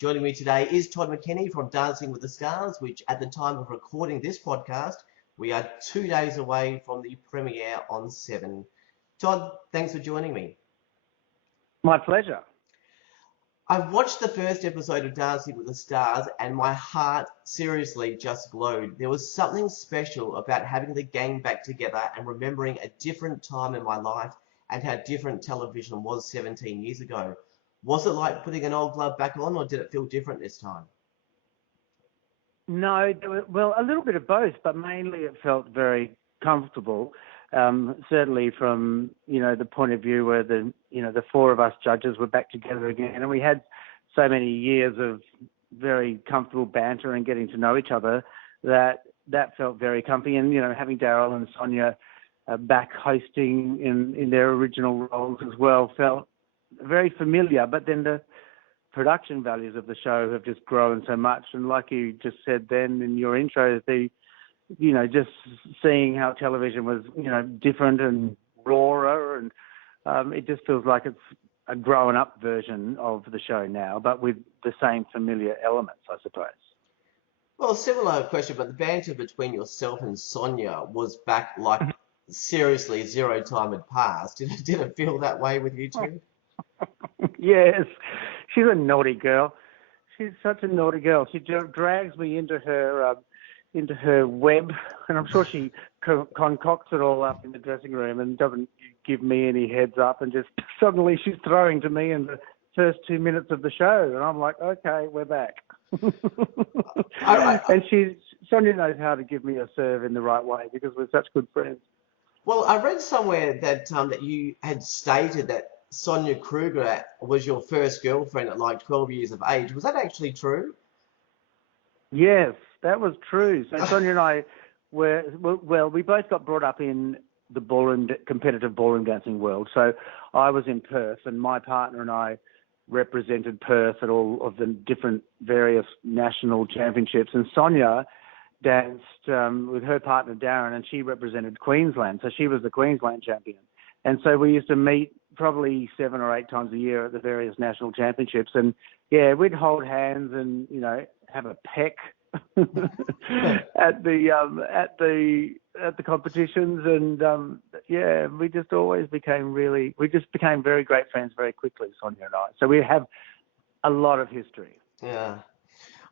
Joining me today is Todd McKenney from Dancing with the Stars, which at the time of recording this podcast, we are 2 days away from the premiere on 7. Todd, thanks for joining me. My pleasure. I've watched the first episode of Dancing with the Stars and my heart seriously just glowed. There was something special about having the gang back together and remembering a different time in my life and how different television was 17 years ago. Was it like putting an old glove back on, or did it feel different this time? No, well, a little bit of both, but mainly it felt very comfortable. Certainly from, the point of view where the four of us judges were back together again, and we had so many years of very comfortable banter and getting to know each other that felt very comfy. And, having Daryl and Sonia back hosting in their original roles as well felt very familiar. But then the production values of the show have just grown so much. And like you just said then in your intro, just seeing how television was, different and rawer, and it just feels like it's a grown-up version of the show now, but with the same familiar elements, I suppose. Well, similar question, but the banter between yourself and Sonia was back like seriously zero time had passed. Did it feel that way with you two? Yes, she's a naughty girl. She's such a naughty girl. She drags me into her web, and I'm sure she concocts it all up in the dressing room and doesn't give me any heads up, and just suddenly she's throwing to me in the first 2 minutes of the show, and I'm like, okay, we're back. And Sonia knows how to give me a serve in the right way because we're such good friends. Well, I read somewhere that you had stated that Sonia Kruger was your first girlfriend at like 12 years of age. Was that actually true? Yes, that was true. So Sonia and I we both got brought up in the competitive ballroom dancing world. So I was in Perth, and my partner and I represented Perth at all of the different various national championships. And Sonia danced with her partner Darren, and she represented Queensland. So she was the Queensland champion. And so we used to meet probably 7 or 8 times a year at the various national championships. And yeah, we'd hold hands and, have a peck at the competitions. And we just always became very great friends very quickly, Sonia and I. So we have a lot of history. Yeah.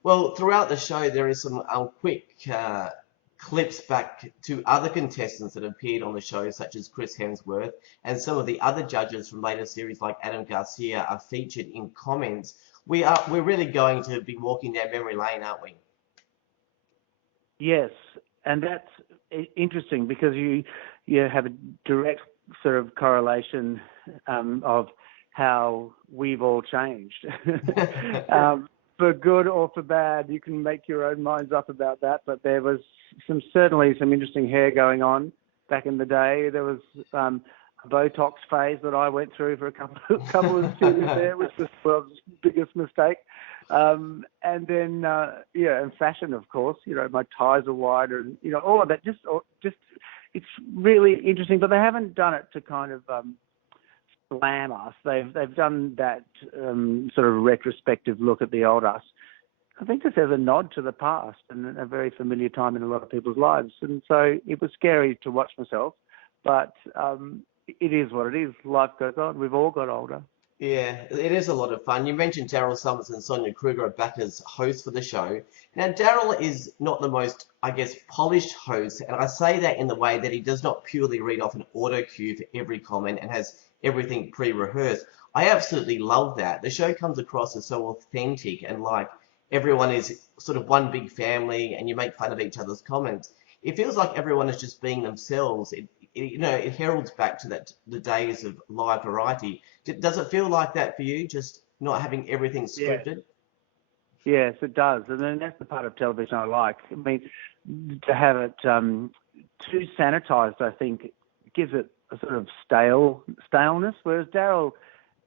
Well, throughout the show, there is some quick clips back to other contestants that appeared on the show, such as Chris Hemsworth, and some of the other judges from later series like Adam Garcia are featured in comments. We're really going to be walking down memory lane, aren't we? Yes, and that's interesting because you have a direct sort of correlation of how we've all changed. For good or for bad, you can make your own minds up about that. But there was certainly some interesting hair going on back in the day. There was a Botox phase that I went through for a couple of series there, which was the world's biggest mistake. And then, and fashion, of course. My ties are wider, and all of that. Just it's really interesting. But they haven't done it to kind of slam us. They've done that sort of retrospective look at the old us. I think this is a nod to the past and a very familiar time in a lot of people's lives. And so it was scary to watch myself, but it is what it is. Life goes on. We've all got older. Yeah, it is a lot of fun. You mentioned Daryl Summers and Sonia Kruger are back as hosts for the show. Now, Daryl is not the most, polished host, and I say that in the way that he does not purely read off an auto cue for every comment and has everything pre-rehearsed. I absolutely love that. The show comes across as so authentic and like everyone is sort of one big family and you make fun of each other's comments. It feels like everyone is just being themselves. It heralds back to the days of live variety. Does it feel like that for you, just not having everything scripted? Yes, it does. And then that's the part of television I like. I mean, to have it too sanitized, I think, gives it a sort of staleness, whereas Daryl,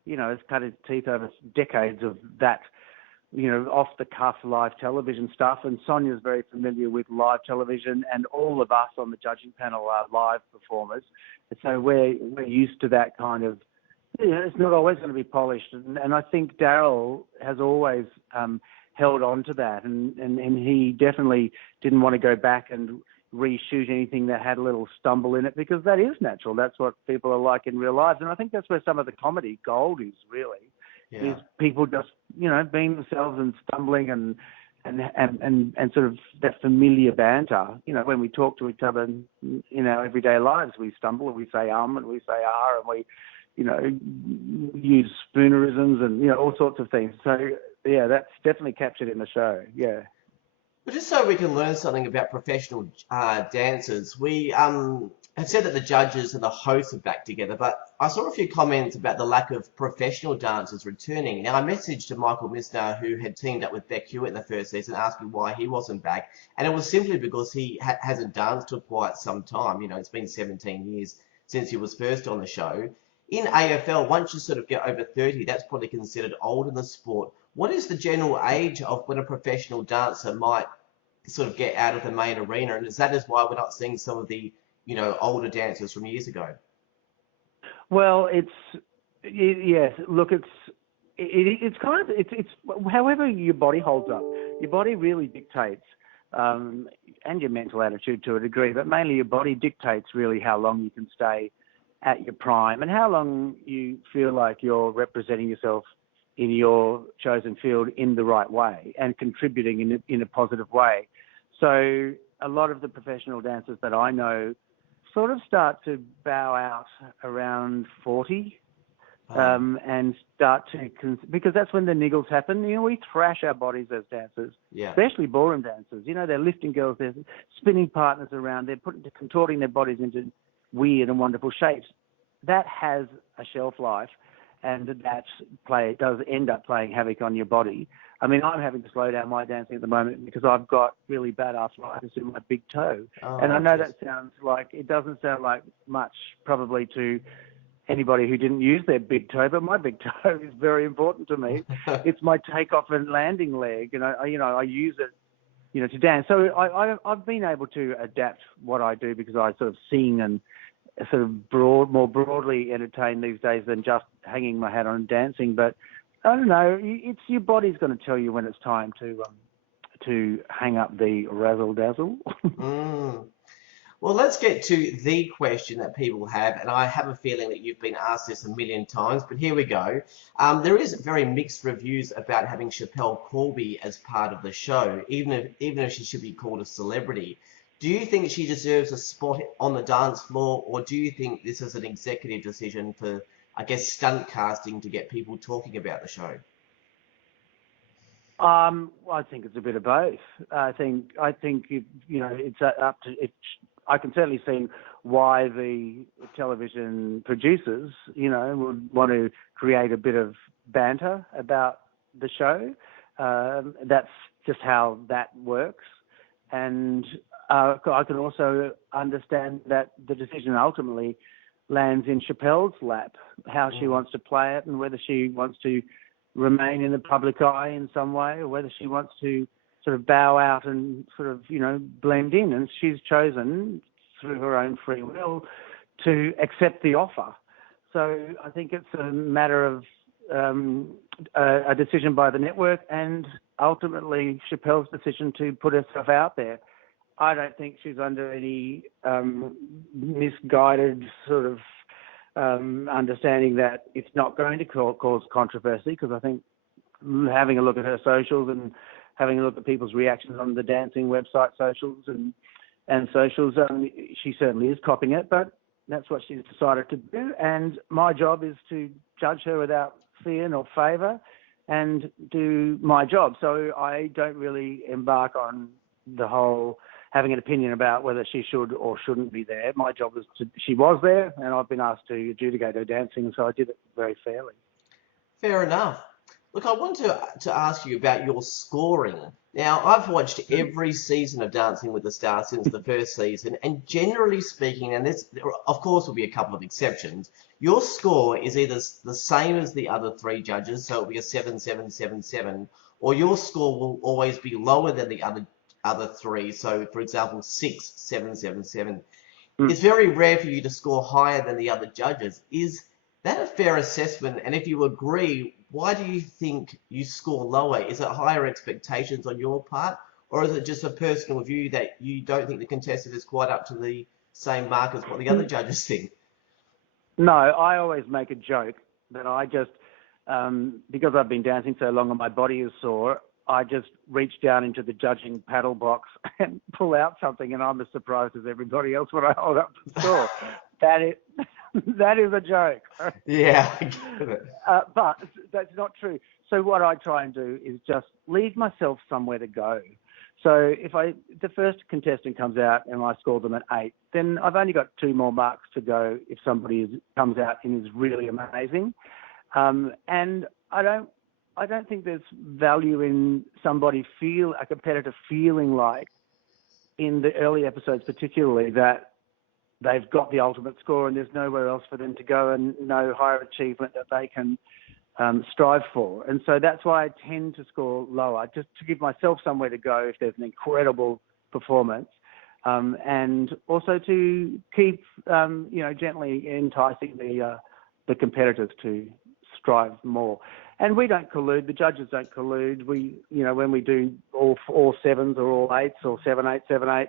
has cut his teeth over decades of that, off-the-cuff live television stuff, and Sonia's very familiar with live television, and all of us on the judging panel are live performers. And so we're used to that kind of Yeah, it's not always going to be polished, and I think Daryl has always held on to that, and he definitely didn't want to go back and reshoot anything that had a little stumble in it, because that is natural. That's what people are like in real life, and I think that's where some of the comedy gold is really, is people just being themselves and stumbling and sort of that familiar banter. When we talk to each other in our everyday lives, we stumble and we say and we say and we use spoonerisms and all sorts of things. So yeah, that's definitely captured in the show. Yeah. But just so we can learn something about professional dancers, we have said that the judges and the hosts are back together, but I saw a few comments about the lack of professional dancers returning. Now, I messaged to Michael Misner, who had teamed up with Beck Hewitt in the first season, asking why he wasn't back, and it was simply because he hasn't danced for quite some time. It's been 17 years since he was first on the show. In AFL, once you sort of get over 30, that's probably considered old in the sport. What is the general age of when a professional dancer might sort of get out of the main arena, and is why we're not seeing some of the older dancers from years ago? Well, yes. Look, it's kind of it's however your body holds up. Your body really dictates, and your mental attitude to a degree, but mainly your body dictates really how long you can stay at your prime and how long you feel like you're representing yourself in your chosen field in the right way and contributing in a positive way. So a lot of the professional dancers that I know sort of start to bow out around 40 and start to, because that's when the niggles happen. We thrash our bodies as dancers, especially ballroom dancers. They're lifting girls, they're spinning partners around, they're contorting their bodies into weird and wonderful shapes. That has a shelf life, and that does end up playing havoc on your body. I mean, I'm having to slow down my dancing at the moment because I've got really bad arthritis in my big toe. And I know that it doesn't sound like much probably to anybody who didn't use their big toe, but my big toe is very important to me. It's my takeoff and landing leg, and I use it, to dance. So I've been able to adapt what I do because I sort of sing and sort of more broadly entertain these days than just hanging my hat on and dancing. But I don't know, it's your body's going to tell you when it's time to hang up the razzle dazzle. Well, let's get to the question that people have, and I have a feeling that you've been asked this a million times, but here we go. There is very mixed reviews about having Schapelle Corby as part of the show, even if she should be called a celebrity. Do you think she deserves a spot on the dance floor, or do you think this is an executive decision for, I guess, stunt casting to get people talking about the show? I think it's a bit of both. I think it's up to it. I can certainly see why the television producers, would want to create a bit of banter about the show. That's just how that works, and I can also understand that the decision ultimately lands in Schapelle's lap, how she wants to play it and whether she wants to remain in the public eye in some way or whether she wants to sort of bow out and sort of, blend in. And she's chosen through her own free will to accept the offer. So I think it's a matter of a decision by the network and ultimately Schapelle's decision to put herself out there. I don't think she's under any misguided sort of understanding that it's not going to cause controversy, because I think having a look at her socials and having a look at people's reactions on the dancing website socials and socials, she certainly is copying it, but that's what she's decided to do. And my job is to judge her without fear nor favour and do my job. So I don't really embark on the whole having an opinion about whether she should or shouldn't be there. My job is she was there, and I've been asked to adjudicate her dancing, so I did it very fairly. Fair enough. Look, I want to ask you about your scoring. Now, I've watched every season of Dancing with the Stars since the first season, and generally speaking, and there of course will be a couple of exceptions, your score is either the same as the other three judges, so it'll be a 7-7-7-7, or your score will always be lower than the other three. So, for example, 6-7-7-7. It's very rare for you to score higher than the other judges. Is That a fair assessment? And if you agree, why do you think you score lower? Is it higher expectations on your part, or is it just a personal view that you don't think the contestant is quite up to the same mark as what the other judges think? No, I always make a joke that I just, because I've been dancing so long and my body is sore, I just reach down into the judging paddle box and pull out something, and I'm as surprised as everybody else when I hold up the score. That is a joke. Yeah, I get it. But that's not true. So what I try and do is just leave myself somewhere to go. So if the first contestant comes out and I score them at 8, then I've only got 2 more marks to go if somebody comes out and is really amazing. And I don't think there's value in a competitor feeling like, in the early episodes particularly, that they've got the ultimate score and there's nowhere else for them to go and no higher achievement that they can strive for. And so that's why I tend to score lower, just to give myself somewhere to go if there's an incredible performance, and also to keep, gently enticing the competitors to strive more. And we don't collude. The judges don't collude. We, when we do all 7s or all 8s or 7-8, 7-8,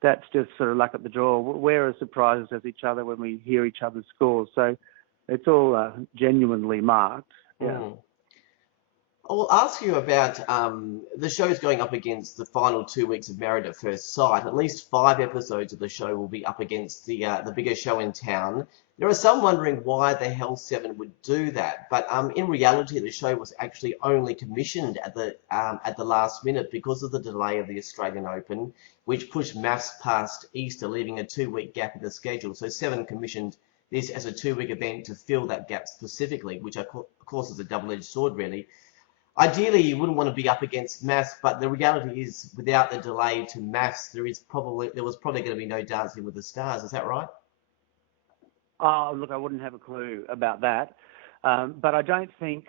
that's just sort of luck at the draw. We're as surprised as each other when we hear each other's scores. So it's all genuinely marked. Yeah. Mm. I'll ask you about the show's going up against the final 2 weeks of Married at First Sight. At least 5 episodes of the show will be up against the biggest show in town. There are some wondering why the hell 7 would do that, but in reality, the show was actually only commissioned at the last minute because of the delay of the Australian Open, which pushed maths past Easter, leaving a 2-week gap in the schedule. So 7 commissioned this as a 2-week event to fill that gap specifically, which of course is a double-edged sword, really. Ideally, you wouldn't want to be up against maths, but the reality is, without the delay to maths, there was probably going to be no Dancing with the Stars. Is that right? Oh, look, I wouldn't have a clue about that. But I don't think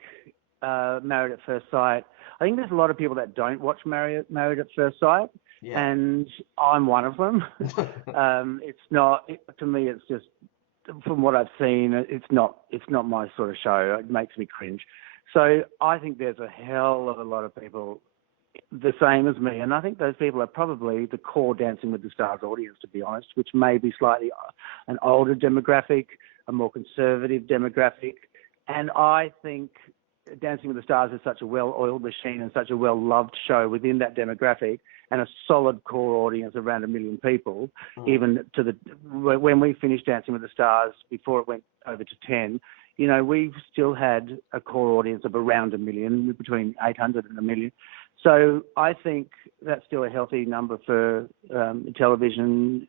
Married at First Sight. I think there's a lot of people that don't watch Married at First Sight, Yeah. and I'm one of them. It's not, to me, it's just, from what I've seen, it's not my sort of show. It makes me cringe. So I think there's a hell of a lot of people the same as me, and I think those people are probably the core Dancing with the Stars audience, to be honest, which may be slightly an older demographic, a more conservative demographic, and I think Dancing with the Stars is such a well-oiled machine and such a well-loved show within that demographic, and a solid core audience of around 1 million people. Even when we finished Dancing with the Stars, before it went over to 10, we've still had a core audience of around 1 million, between 800 and 1 million. So I think that's still a healthy number for television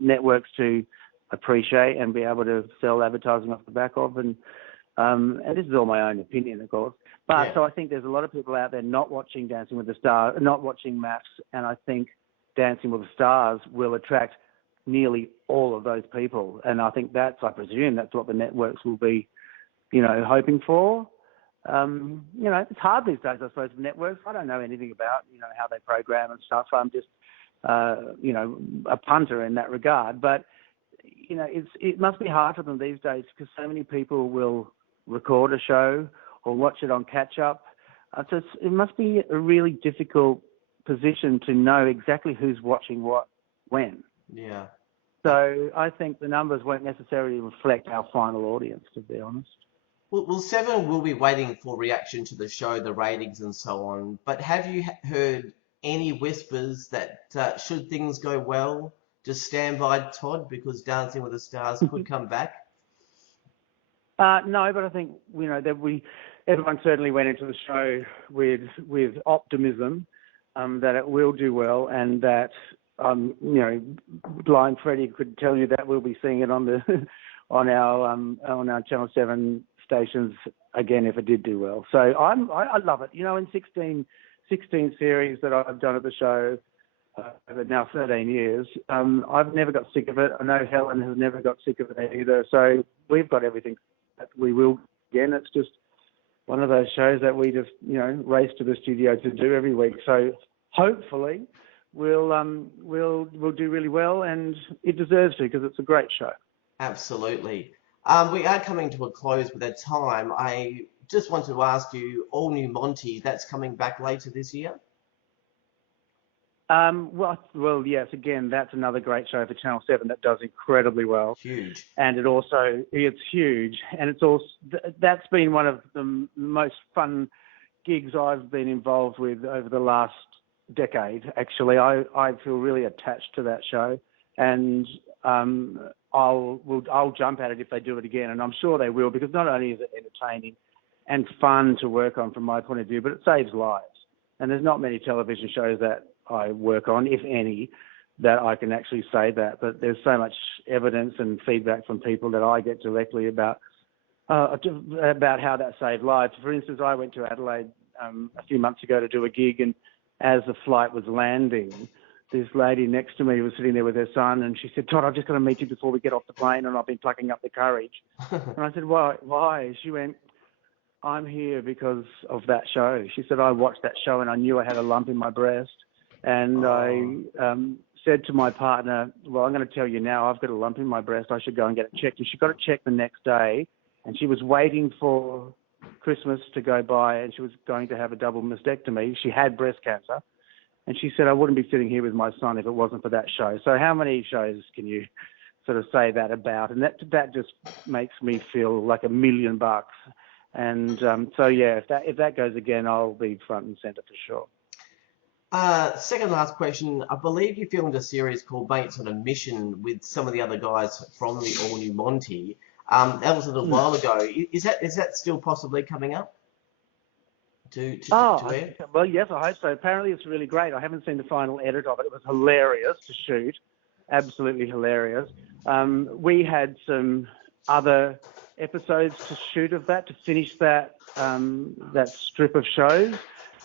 networks to appreciate and be able to sell advertising off the back of. And this is all my own opinion, of course. But So I think there's a lot of people out there not watching Dancing with the Stars, not watching maths, and I think Dancing with the Stars will attract nearly all of those people. And I think I presume that's what the networks will be, hoping for. It's hard these days, I suppose, for networks. I don't know anything about, how they program and stuff. I'm just, a punter in that regard. But, it must be hard for them these days because so many people will record a show or watch it on catch-up. So it must be a really difficult position to know exactly who's watching what when. Yeah. So I think the numbers won't necessarily reflect our final audience, to be honest. Well, 7 will be waiting for reaction to the show, the ratings and so on. But have you heard any whispers that should things go well, just stand by, Todd, because Dancing with the Stars could come back? No, but I think, that everyone certainly went into the show with optimism that it will do well, and that, Blind Freddie could tell you that we'll be seeing it on our Channel 7 stations again if it did do well. So I love it. In 16 series that I've done at the show over now 13 years, I've never got sick of it. I know Helen has never got sick of it either. So we've got everything that we will again. It's just one of those shows that we just race to the studio to do every week. So hopefully we'll do really well, and it deserves to because it's a great show. Absolutely. We are coming to a close with our time. I just wanted to ask you, All New Monty, that's coming back later this year? Well, yes. Again, that's another great show for Channel 7 that does incredibly well. Huge. And it's huge, and it's also that's been one of the most fun gigs I've been involved with over the last decade. Actually, I feel really attached to that show, and I'll jump at it if they do it again, and I'm sure they will, because not only is it entertaining and fun to work on from my point of view, but it saves lives. And there's not many television shows that I work on, if any, that I can actually say that. But there's so much evidence and feedback from people that I get directly about how that saved lives. For instance, I went to Adelaide a few months ago to do a gig, and as the flight was landing, this lady next to me was sitting there with her son, and she said, "Todd, I've just got to meet you before we get off the plane, and I've been plucking up the courage." And I said, Why? She went, "I'm here because of that show." She said, "I watched that show and I knew I had a lump in my breast. And I said to my partner, well, I'm going to tell you now, I've got a lump in my breast. I should go and get it checked." And she got it checked the next day, and she was waiting for Christmas to go by, and she was going to have a double mastectomy. She had breast cancer. And she said, "I wouldn't be sitting here with my son if it wasn't for that show." So how many shows can you sort of say that about? And that just makes me feel like $1 million. And so, yeah, if that goes again, I'll be front and centre for sure. Second last question. I believe you filmed a series called Mates on a Mission with some of the other guys from the All New Monty. That was a little while ago. Is that still possibly coming up to air? Well, yes, I hope so. Apparently it's really great. I haven't seen the final edit of it. It was hilarious to shoot. Absolutely hilarious. We had some other episodes to shoot of that, to finish that strip of shows.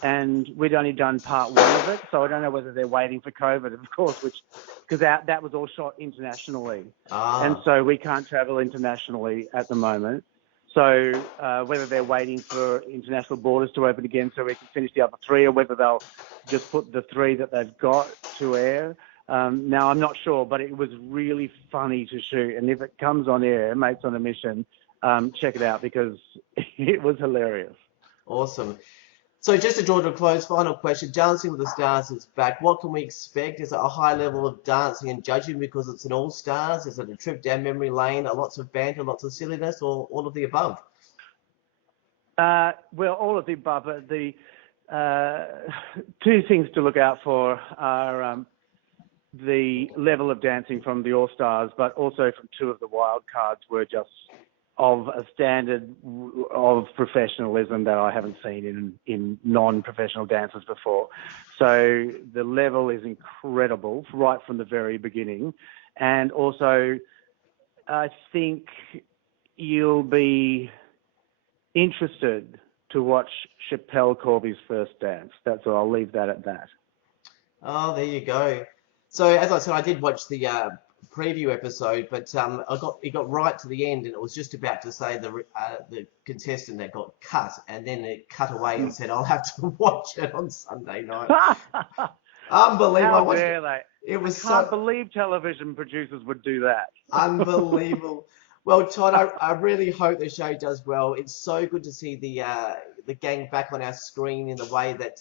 And we'd only done part one of it, so I don't know whether they're waiting for COVID, of course, because that was all shot internationally. And so we can't travel internationally at the moment. So whether they're waiting for international borders to open again so we can finish the other three, or whether they'll just put the three that they've got to air. Now, I'm not sure, but it was really funny to shoot. And if it comes on air, Mates on a Mission, check it out, because it was hilarious. Awesome. So just to draw to a close, final question. Dancing with the Stars is back. What can we expect? Is it a high level of dancing and judging because it's an all-stars? Is it a trip down memory lane, lots of banter, lots of silliness, or all of the above? Well, all of the above. The two things to look out for are the level of dancing from the all-stars, but also from two of the wild cards were just of a standard of professionalism that I haven't seen in non-professional dancers before. So the level is incredible right from the very beginning. And also, I think you'll be interested to watch Chappelle Corby's first dance. That's all. I'll leave that at that. Oh, there you go. So as I said, I did watch the preview episode, but it got right to the end, and it was just about to say the contestant that got cut, and then it cut away and said, "I'll have to watch it on Sunday night." Unbelievable! How dare they? It was I can't believe television producers would do that. Unbelievable. Well, Todd, I really hope the show does well. It's so good to see the gang back on our screen in the way that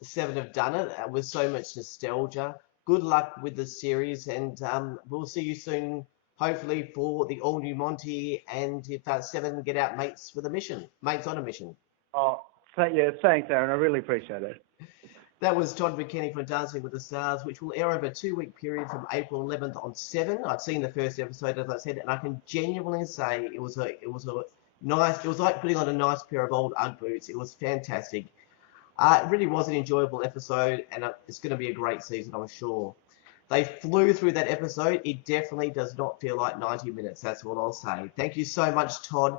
Seven have done it, with so much nostalgia. Good luck with the series, and we'll see you soon, hopefully, for the All New Monty, and if Seven get out Mates on a Mission. Oh, yeah, thanks, Aaron. I really appreciate it. That was Todd McKenney from Dancing with the Stars, which will air over a 2-week period from April 11th on 7. I've seen the first episode, as I said, and I can genuinely say it was nice. It was like putting on a nice pair of old Ugg boots. It was fantastic. It really was an enjoyable episode, and it's going to be a great season, I'm sure. They flew through that episode. It definitely does not feel like 90 minutes. That's what I'll say. Thank you so much, Todd.